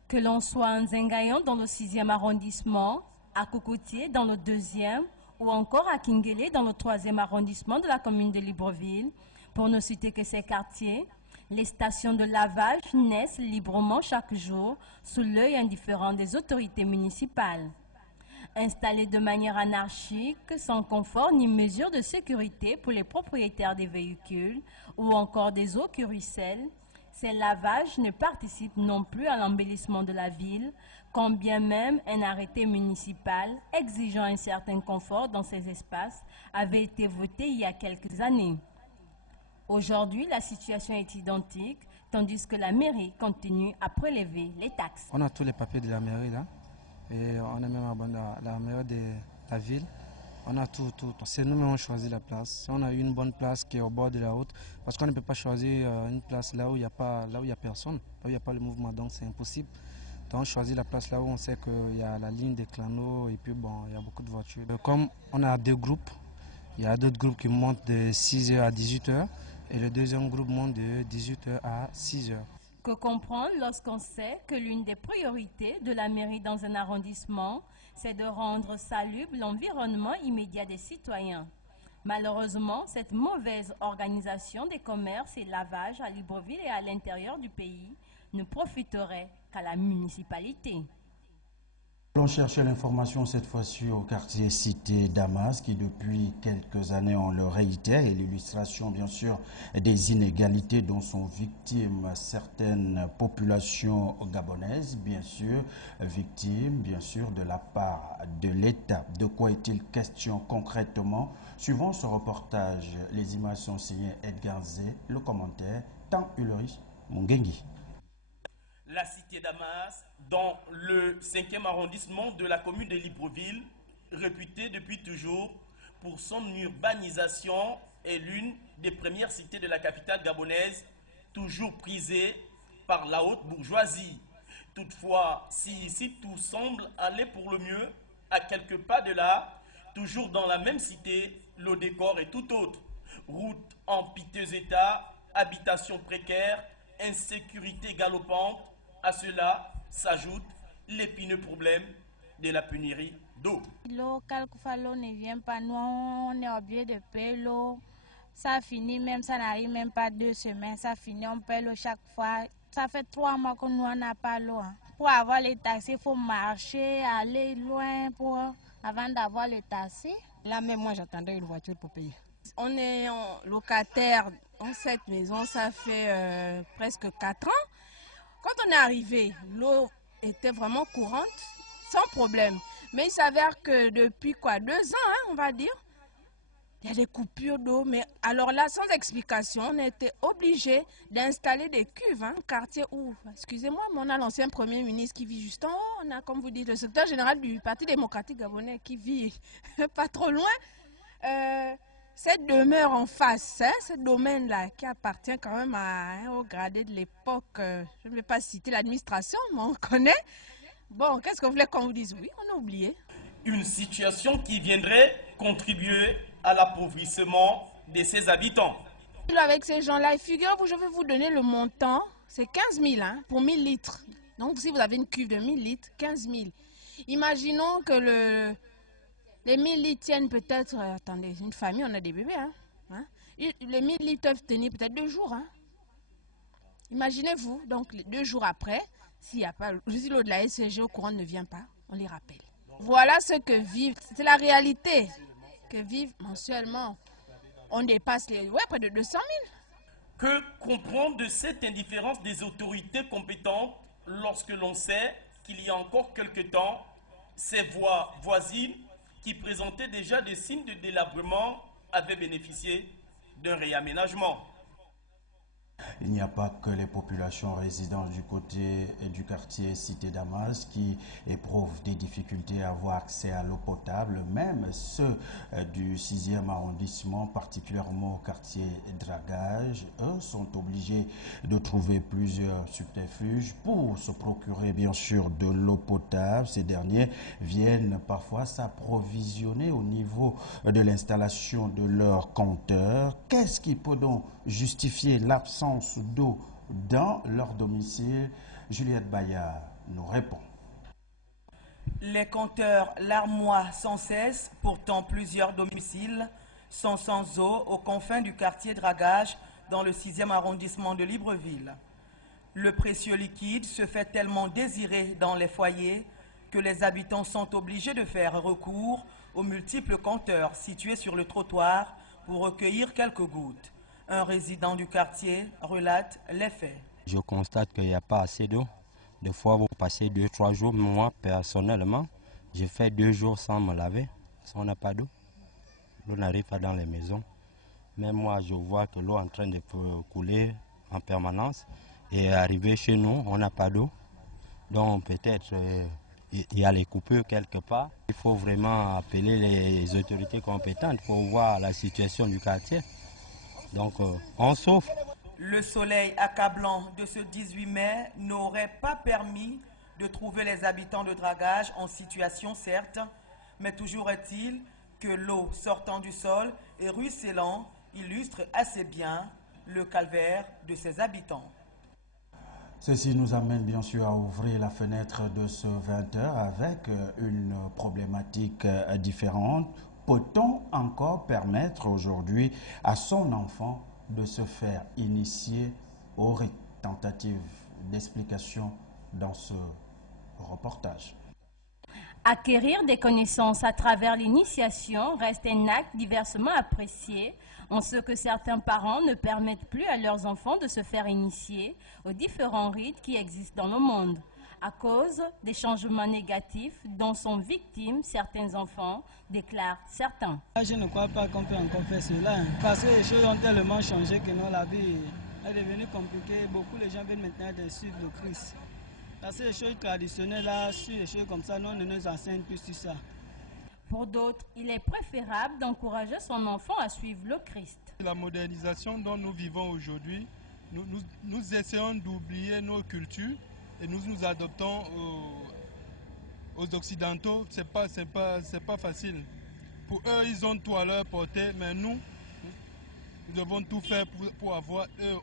Que l'on soit à Nzengayon dans le 6e arrondissement, à Cocotier dans le 2e ou encore à Kinguélé dans le 3e arrondissement de la commune de Libreville, pour ne citer que ces quartiers, les stations de lavage naissent librement chaque jour sous l'œil indifférent des autorités municipales. Installées de manière anarchique, sans confort ni mesure de sécurité pour les propriétaires des véhicules ou encore des eaux qui ruissellent, ces lavages ne participent non plus à l'embellissement de la ville, quand bien même un arrêté municipal exigeant un certain confort dans ces espaces avait été voté il y a quelques années. Aujourd'hui, la situation est identique, tandis que la mairie continue à prélever les taxes. On a tous les papiers de la mairie là, et on a même abonné la mairie de la ville. On a tout. C'est nous-mêmes qui choisi la place. Si on a une bonne place qui est au bord de la route, parce qu'on ne peut pas choisir une place là où il n'y a personne, là où il n'y a pas le mouvement, donc c'est impossible. Donc on choisit la place là où on sait qu'il y a la ligne des clanos et puis bon, il y a beaucoup de voitures. Comme on a deux groupes, il y a d'autres groupes qui montent de 6h à 18h et le deuxième groupe monte de 18h à 6h. Que comprendre lorsqu'on sait que l'une des priorités de la mairie dans un arrondissement, c'est de rendre salubre l'environnement immédiat des citoyens. Malheureusement, cette mauvaise organisation des commerces et lavages à Libreville et à l'intérieur du pays ne profiterait qu'à la municipalité. On cherchait l'information cette fois-ci au quartier Cité Damas qui depuis quelques années, on le réitère, et l'illustration bien sûr des inégalités dont sont victimes certaines populations gabonaises, bien sûr, victimes bien sûr de la part de l'État. De quoi est-il question concrètement? Suivant ce reportage, les images sont signées Edgar Zé, le commentaire, Tant Ulrich Mungengi. La cité Damas, dans le 5e arrondissement de la commune de Libreville, réputée depuis toujours pour son urbanisation, est l'une des premières cités de la capitale gabonaise, toujours prisée par la haute bourgeoisie. Toutefois, si ici tout semble aller pour le mieux, à quelques pas de là, toujours dans la même cité, le décor est tout autre. Routes en piteux état, habitations précaires, insécurité galopante. À cela s'ajoute l'épineux problème de la pénurie d'eau. L'eau, quelquefois l'eau ne vient pas, nous on est obligé de payer l'eau. Ça finit même, ça n'arrive même pas 2 semaines, ça finit, on paye l'eau chaque fois. Ça fait 3 mois que nous on n'a pas l'eau. Pour avoir les taxis, il faut marcher, aller loin avant d'avoir les taxis. Là même moi j'attendais une voiture pour payer. On est locataire dans cette maison, ça fait presque 4 ans. Quand on est arrivé, l'eau était vraiment courante, sans problème. Mais il s'avère que depuis 2 ans, on va dire, il y a des coupures d'eau. Mais alors là, sans explication, on était obligé d'installer des cuves. Un quartier où, excusez-moi, mais on a l'ancien Premier ministre qui vit juste en haut. On a, comme vous dites, le secrétaire général du Parti démocratique gabonais qui vit pas trop loin. Cette demeure en face, hein, ce domaine-là qui appartient quand même au gradé de l'époque, je ne vais pas citer l'administration, mais on connaît. Bon, qu'est-ce que vous voulez qu'on vous dise? Oui, on a oublié. Une situation qui viendrait contribuer à l'appauvrissement de ses habitants. Avec ces gens-là, figurez-vous, je vais vous donner le montant, c'est 15 000 hein, pour 1000 litres. Donc si vous avez une cuve de 1000 litres, 15 000. Imaginons que les 1000 litres tiennent peut-être, attendez, une famille, on a des bébés, hein. Les 1000 litres peuvent tenir peut-être 2 jours. Hein. Imaginez-vous, donc 2 jours après, s'il n'y a pas, si l'eau de la SCG au courant ne vient pas, on les rappelle. Voilà ce que vivent, c'est la réalité que vivent mensuellement. On dépasse près de 200 000. Que comprendre de cette indifférence des autorités compétentes lorsque l'on sait qu'il y a encore quelque temps, ces voies voisines qui présentaient déjà des signes de délabrement avaient bénéficié d'un réaménagement. Il n'y a pas que les populations résidant du côté du quartier Cité Damas qui éprouvent des difficultés à avoir accès à l'eau potable. Même ceux du 6e arrondissement, particulièrement au quartier Dragage, eux sont obligés de trouver plusieurs subterfuges pour se procurer bien sûr de l'eau potable. Ces derniers viennent parfois s'approvisionner au niveau de l'installation de leur compteur. Qu'est-ce qui peut donc justifier l'absence d'eau dans leur domicile? Juliette Bayard nous répond. Les compteurs larmoient sans cesse, pourtant plusieurs domiciles sont sans eau aux confins du quartier Dragage dans le 6e arrondissement de Libreville. Le précieux liquide se fait tellement désirer dans les foyers que les habitants sont obligés de faire recours aux multiples compteurs situés sur le trottoir pour recueillir quelques gouttes. Un résident du quartier relate les faits. Je constate qu'il n'y a pas assez d'eau. Des fois, vous passez 2-3 jours. Moi, personnellement, je fais 2 jours sans me laver. Parce qu'on n'a pas d'eau. L'eau n'arrive pas dans les maisons. Même moi, je vois que l'eau est en train de couler en permanence. Et arrivé chez nous, on n'a pas d'eau. Donc, peut-être, il y a les coupures quelque part. Il faut vraiment appeler les autorités compétentes pour voir la situation du quartier. Donc, on souffre. Le soleil accablant de ce 18 mai n'aurait pas permis de trouver les habitants de Dragage en situation certes, mais toujours est-il que l'eau sortant du sol et ruisselant illustre assez bien le calvaire de ses habitants. Ceci nous amène bien sûr à ouvrir la fenêtre de ce 20h avec une problématique différente. Peut-on encore permettre aujourd'hui à son enfant de se faire initier aux rites? Tentative d'explication dans ce reportage. Acquérir des connaissances à travers l'initiation reste un acte diversement apprécié, en ce que certains parents ne permettent plus à leurs enfants de se faire initier aux différents rites qui existent dans le monde, à cause des changements négatifs dont sont victimes certains enfants, déclarent certains. Je ne crois pas qu'on peut encore faire cela, parce que les choses ont tellement changé que la vie est devenue compliquée. Beaucoup de gens veulent maintenant suivre le Christ. Parce que les choses traditionnelles, là, sur les choses comme ça, non, on ne nous enseigne plus sur ça. Pour d'autres, il est préférable d'encourager son enfant à suivre le Christ. La modernisation dont nous vivons aujourd'hui, nous essayons d'oublier nos cultures et nous nous adoptons aux Occidentaux. C'est pas facile. Pour eux, ils ont tout à leur portée, mais nous devons tout faire pour avoir eux.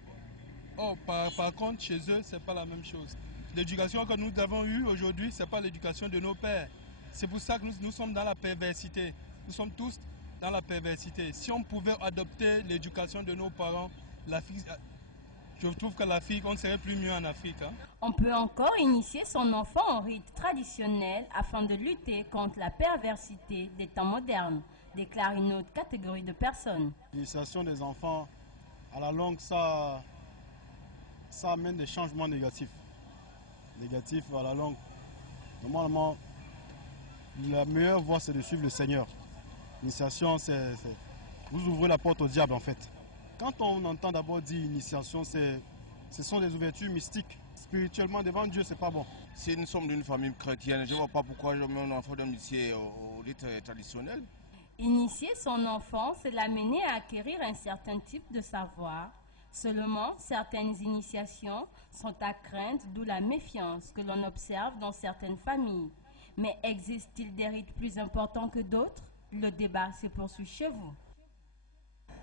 Oh, par contre, chez eux, ce n'est pas la même chose. L'éducation que nous avons eue aujourd'hui, ce n'est pas l'éducation de nos pères. C'est pour ça que nous sommes dans la perversité. Nous sommes tous dans la perversité. Si on pouvait adopter l'éducation de nos parents, je trouve que l'Afrique, on ne serait plus mieux en Afrique. Hein. On peut encore initier son enfant en rite traditionnel afin de lutter contre la perversité des temps modernes, déclare une autre catégorie de personnes. L'initiation des enfants, à la longue, ça amène des changements négatifs. Négatifs à la longue. Normalement, la meilleure voie, c'est de suivre le Seigneur. L'initiation, vous ouvrez la porte au diable, en fait. Quand on entend d'abord dire initiation, ce sont des ouvertures mystiques. Spirituellement, devant Dieu, c'est pas bon. Si nous sommes d'une famille chrétienne, je ne vois pas pourquoi je mets mon enfant d'initier au rite traditionnel. Initier son enfant, c'est l'amener à acquérir un certain type de savoir. Seulement, certaines initiations sont à craindre, d'où la méfiance que l'on observe dans certaines familles. Mais existe-t-il des rites plus importants que d'autres? Le débat se poursuit chez vous.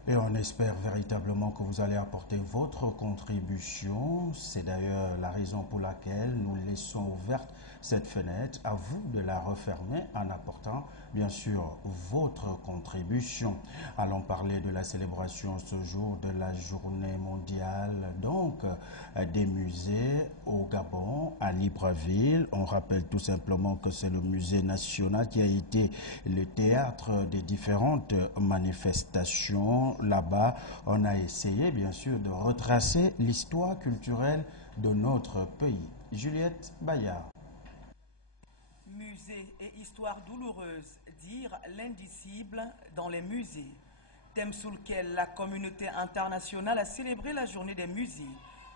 Et on espère véritablement que vous allez apporter votre contribution. C'est d'ailleurs la raison pour laquelle nous laissons ouverte cette fenêtre. À vous de la refermer en apportant bien sûr votre contribution. Allons parler de la célébration ce jour de la journée mondiale donc des musées au Gabon, à Libreville. On rappelle tout simplement que c'est le musée national qui a été le théâtre des différentes manifestations. Là-bas, on a essayé bien sûr de retracer l'histoire culturelle de notre pays. Juliette Bayard. Musée et histoire douloureuse, dire l'indicible dans les musées. Thème sous lequel la communauté internationale a célébré la journée des musées.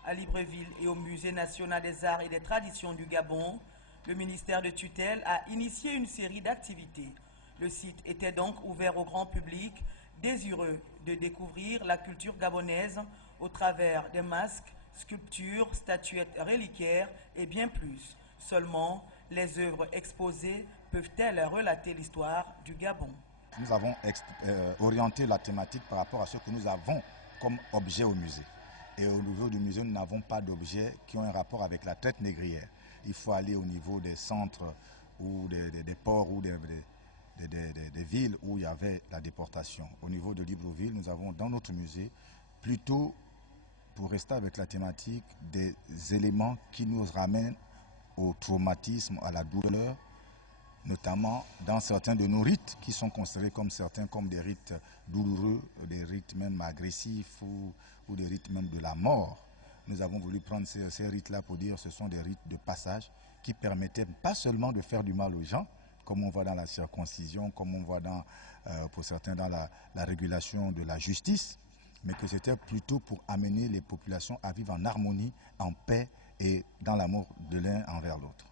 À Libreville et au Musée national des arts et des traditions du Gabon, le ministère de tutelle a initié une série d'activités. Le site était donc ouvert au grand public, désireux de découvrir la culture gabonaise au travers des masques, sculptures, statuettes reliquaires et bien plus. Seulement, les œuvres exposées peuvent-elles relater l'histoire du Gabon? Nous avons orienté la thématique par rapport à ce que nous avons comme objet au musée. Et au niveau du musée, nous n'avons pas d'objets qui ont un rapport avec la traite négrière. Il faut aller au niveau des centres ou des ports ou des villes où il y avait la déportation. Au niveau de Libreville, nous avons dans notre musée plutôt, pour rester avec la thématique, des éléments qui nous ramènent au traumatisme, à la douleur, notamment dans certains de nos rites qui sont considérés comme certains comme des rites douloureux, des rites même agressifs ou des rites même de la mort. Nous avons voulu prendre ces rites-là pour dire que ce sont des rites de passage qui permettaient pas seulement de faire du mal aux gens, comme on voit dans la circoncision, comme on voit pour certains dans la régulation de la justice, mais que c'était plutôt pour amener les populations à vivre en harmonie, en paix et dans l'amour de l'un envers l'autre.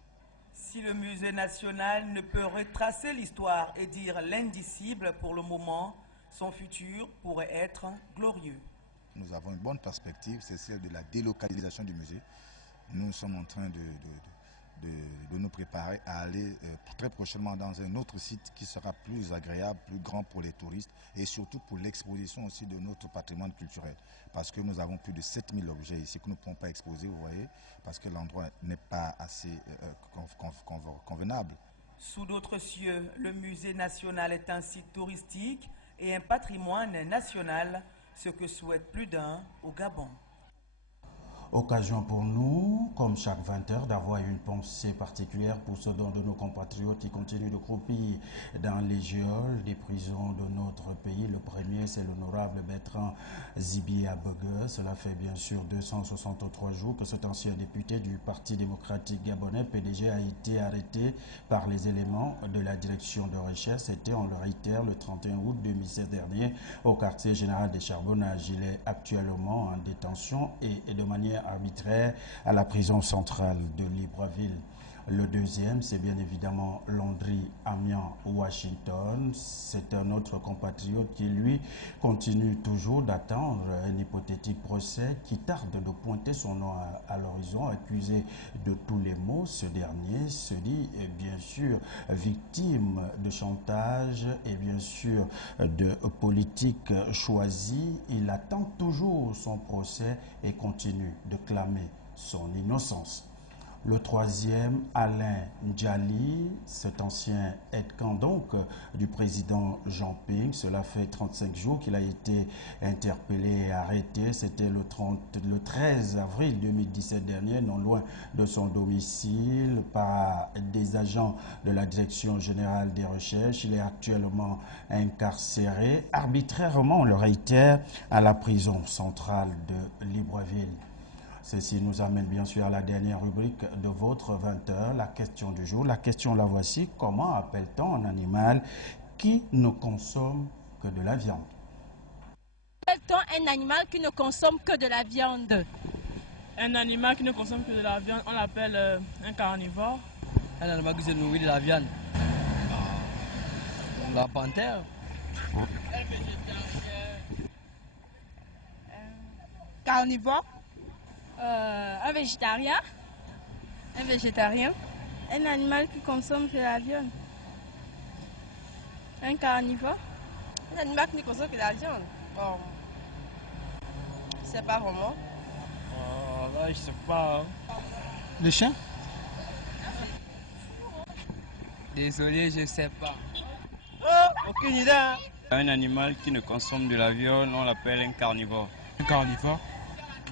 Si le musée national ne peut retracer l'histoire et dire l'indicible pour le moment, son futur pourrait être glorieux. Nous avons une bonne perspective, c'est celle de la délocalisation du musée. Nous sommes en train de nous préparer à aller très prochainement dans un autre site qui sera plus agréable, plus grand pour les touristes et surtout pour l'exposition aussi de notre patrimoine culturel. Parce que nous avons plus de 7000 objets ici que nous ne pouvons pas exposer, vous voyez, parce que l'endroit n'est pas assez convenable. Sous d'autres cieux, le musée national est un site touristique et un patrimoine national, ce que souhaite plus d'un au Gabon. Occasion pour nous, comme chaque 20h, d'avoir une pensée particulière pour ceux de nos compatriotes qui continuent de croupir dans les geôles des prisons de notre pays. Le premier, c'est l'honorable Bertrand Zibia Begue. Cela fait bien sûr 263 jours que cet ancien député du Parti démocratique gabonais, PDG, a été arrêté par les éléments de la direction de recherche. C'était, on le réitère, le 31 août 2016 dernier au quartier général des Charbonnages. Il est actuellement en détention et de manière arbitraire à la prison centrale de Libreville. Le deuxième, c'est bien évidemment Landry Amian Washington. C'est un autre compatriote qui, lui, continue toujours d'attendre un hypothétique procès qui tarde de pointer son nom à l'horizon, accusé de tous les maux. Ce dernier se dit, bien sûr, victime de chantage et bien sûr de politique choisie. Il attend toujours son procès et continue de clamer son innocence. Le troisième, Alain Ndjali, cet ancien aide-camp donc du président Jean Ping. Cela fait 35 jours qu'il a été interpellé et arrêté. C'était le 13 avril 2017 dernier, non loin de son domicile, par des agents de la Direction générale des recherches. Il est actuellement incarcéré, arbitrairement, on le réitère, à la prison centrale de Libreville. Ceci nous amène bien sûr à la dernière rubrique de votre 20h, la question du jour. La question la voici: comment appelle-t-on un animal qui ne consomme que de la viande? Appelle-t-on un animal qui ne consomme que de la viande? Un animal qui ne consomme que de la viande, on l'appelle un carnivore. Un animal qui se nourrit de la viande. La panthère. Carnivore. Un végétarien. Un végétarien. Un animal qui consomme de la viande. Un carnivore. Un animal qui ne consomme que de la viande. Bon. Je sais pas vraiment. Là, je sais pas. Le chien? Désolé, je sais pas. Oh, aucune idée. Un animal qui ne consomme de la viande, on l'appelle un carnivore. Un carnivore?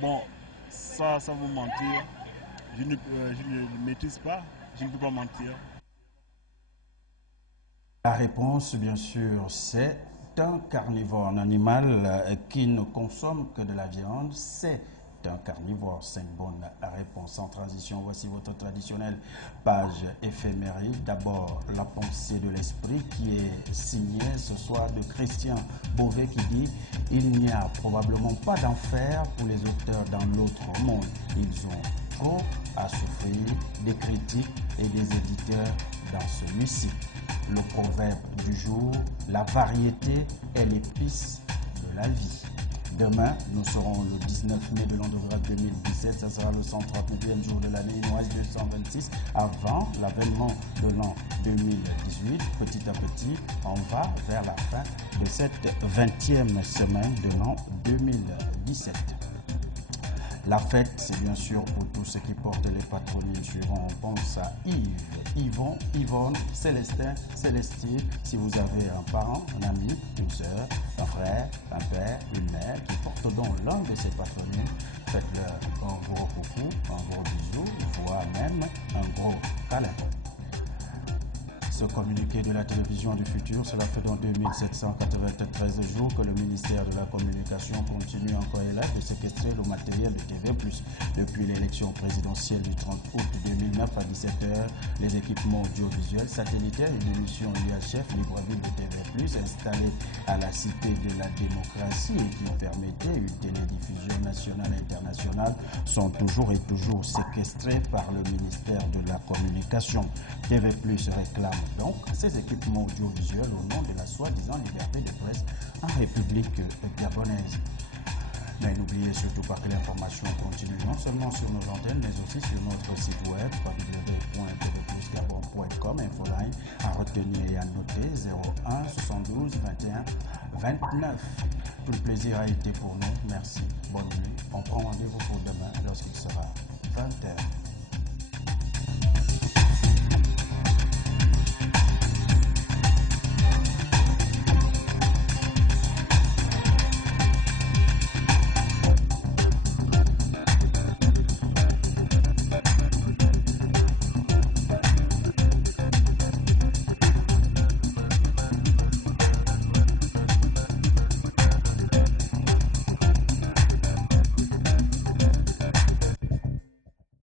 Bon, ça vous mentir. Je ne maîtrise pas, je ne peux pas mentir. La réponse, bien sûr, c'est un carnivore, un animal qui ne consomme que de la viande. C'est un carnivore. 5 bonnes réponses. En transition, voici votre traditionnelle page éphéméride. D'abord, la pensée de l'esprit qui est signée ce soir de Christian Beauvais qui dit « Il n'y a probablement pas d'enfer pour les auteurs dans l'autre monde. Ils ont trop à souffrir des critiques et des éditeurs dans celui-ci. » Le proverbe du jour, la variété est l'épice de la vie. Demain, nous serons le 19 mai de l'an de grâce 2017. Ça sera le 139e jour de l'année. Il nous reste 226 avant l'avènement de l'an 2018. Petit à petit, on va vers la fin de cette 20e semaine de l'an 2017. La fête, c'est bien sûr pour tous ceux qui portent les patronymes suivants. On pense à Yves, Yvon, Yvonne, Célestin, Célestine. Si vous avez un parent, un ami, une sœur, un frère, un père, une mère qui porte donc l'un de ces patronymes, faites-leur un gros coucou, un gros bisou, voire même un gros câlin. Ce communiqué de la télévision du futur, cela fait donc 2793 jours que le ministère de la Communication continue encore et là de séquestrer le matériel de TV+. Depuis l'élection présidentielle du 30 août 2009 à 17h, les équipements audiovisuels satellitaires, une émission UHF Libreville de TV+, installée à la Cité de la Démocratie et qui permettait une télédiffusion nationale et internationale, sont toujours et toujours séquestrés par le ministère de la Communication. TV+ réclame donc ces équipements audiovisuels au nom de la soi-disant liberté de presse en République gabonaise. Mais n'oubliez surtout pas que l'information continue non seulement sur nos antennes, mais aussi sur notre site web www.tvplusgabon.com. Infoline à retenir et à noter 01 72 21 29. Tout le plaisir a été pour nous. Merci. Bonne nuit. On prend rendez-vous pour demain lorsqu'il sera 20h.